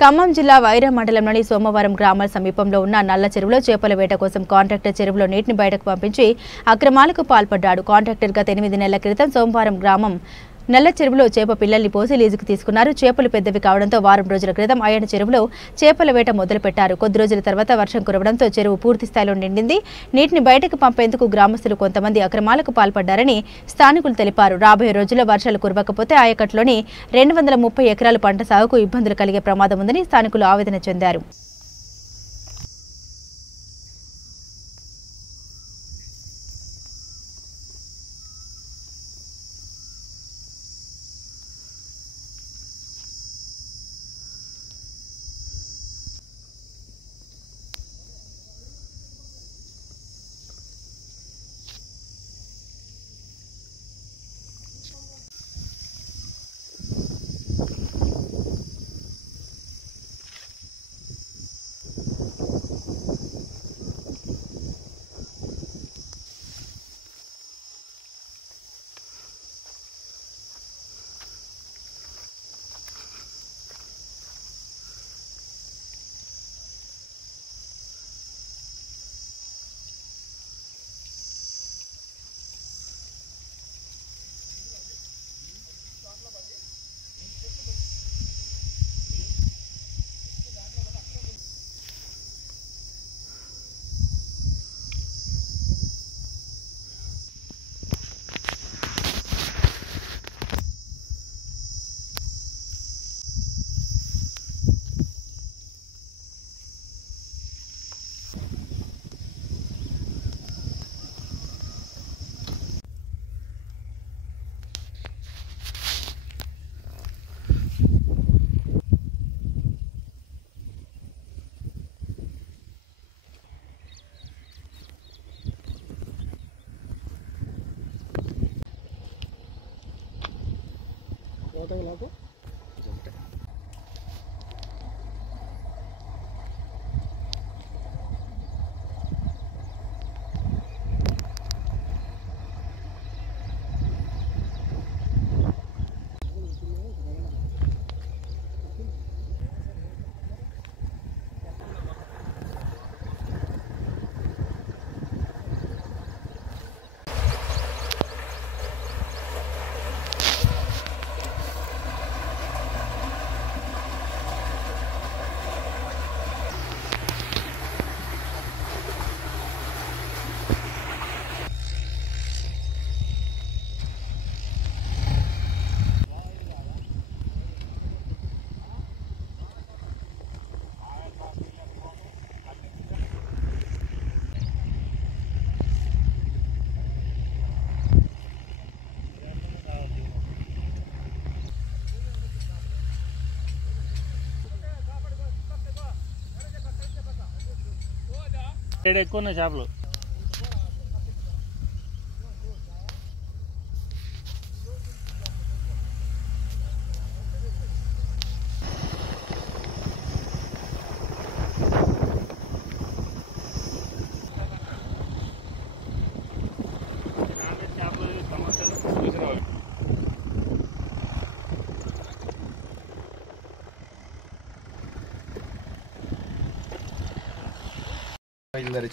ఖమ్మం జిల్లా వైరా మండలంలోని సోమవారం గ్రామాల సమీపంలో ఉన్న నల్ల చెరువులో చేపల వేట కోసం కాంట్రాక్టర్ చెరువులో నీటిని బయటకు పంపించి అక్రమాలకు పాల్పడ్డాడు. కాంట్రాక్టర్ గత 8 నెలల క్రితం సోమవారం గ్రామం నల్ల చెరువులో చేప పిల్లల్ని పోసి లీజుకు తీసుకున్నారు. చేపలు పెద్దవి కావడంతో వారం రోజుల క్రితం అయ్యన చెరువులో చేపల వేట మొదలుపెట్టారు. కొద్ది రోజుల తర్వాత వర్షం కురవడంతో చెరువు పూర్తి స్థాయిలో నిండింది. నీటిని బయటకు పంపేందుకు గ్రామస్తులు కొంతమంది అక్రమాలకు పాల్పడ్డారని స్థానికులు తెలిపారు. రాబోయే రోజుల్లో వర్షాలు కురవకపోతే ఆయకట్లోని 230 ఎకరాల పంట సాగుకు ఇబ్బందులు కలిగే ప్రమాదం ఉందని స్థానికులు ఆవేదన చెందారు. ఎక్కువ ఉన్నాయి చేపలు.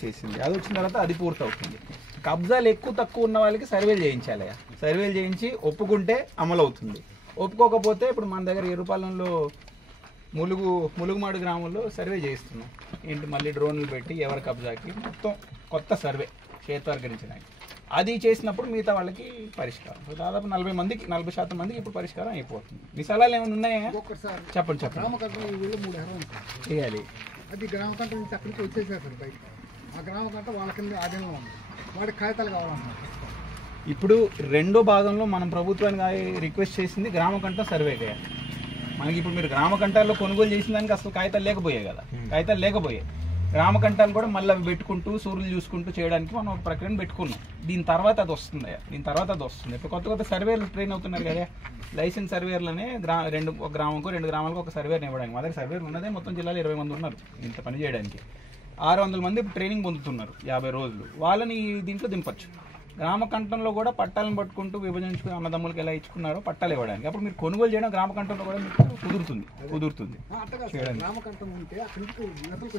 చేసింది అది వచ్చిన తర్వాత అది పూర్తి అవుతుంది. కబ్జాలు ఎక్కువ తక్కువ ఉన్న వాళ్ళకి సర్వేలు చేయించాలి. సర్వేలు చేయించి ఒప్పుకుంటే అమలు అవుతుంది. ఒప్పుకోకపోతే ఇప్పుడు మన దగ్గర ఎరుపాలెంలో ములుగుమాడు గ్రామంలో సర్వే చేయిస్తున్నాం. ఏంటి మళ్ళీ డ్రోన్లు పెట్టి ఎవరి కబ్జాకి మొత్తం కొత్త సర్వే క్షేత్రీకరించడానికి అది చేసినప్పుడు మిగతా వాళ్ళకి పరిష్కారం. దాదాపు 40% మందికి ఇప్పుడు పరిష్కారం అయిపోతుంది. మీ సలహాలు ఏమైనా ఉన్నాయా? చెప్పండి. చేయాలి అది గ్రామ కంట నుంచి అక్కడికి వచ్చేసారు బయట. ఆ గ్రామ కంట వాళ్ళ కింద ఆధీనంలో ఉంది. వాడికి కాగితాలు కావాలన్నారు. ఇప్పుడు రెండో భాగంలో మనం ప్రభుత్వానికి రిక్వెస్ట్ చేసింది గ్రామ కంట సర్వే చేయాలి. మనకి ఇప్పుడు మీరు గ్రామ కంటాల్లో కొనుగోలు చేసిన దానికి అసలు కాగితాలు లేకపోయాయి కదా. కాగితాలు లేకపోయాయి. గ్రామ కంటాలు కూడా మళ్ళీ అవి పెట్టుకుంటూ సూర్యులు చూసుకుంటూ చేయడానికి మనం ఒక ప్రక్రియను పెట్టుకున్నాం. దీని తర్వాత అది వస్తుంది. ఇప్పుడు కొత్త సర్వేలు ట్రైన్ అవుతున్నారు కదా. లైసెన్స్ సర్వేర్లనే ఒక గ్రామంకు 2 గ్రామాలకు ఒక సర్వేర్ని ఇవ్వడానికి. మా దగ్గర సర్వేర్ ఉన్నదే మొత్తం జిల్లాలో 20 మంది ఉన్నారు ఇంత పని చేయడానికి. 600 మంది ట్రైనింగ్ పొందుతున్నారు 50 రోజులు. వాళ్ళని దీంట్లో దింపచ్చు. గ్రామ కంఠంలో కూడా పట్టాలను పట్టుకుంటూ విభజించుకుని అన్నదమ్ములకి ఎలా ఇచ్చుకున్నారో పట్టాలు ఇవ్వడానికి. అప్పుడు మీరు కొనుగోలు చేయడం గ్రామ కంఠంలో కూడా మీకు కుదురుతుంది అట్లా కాదు సార్, గ్రామ కంఠం ఉంటే అక్కడికి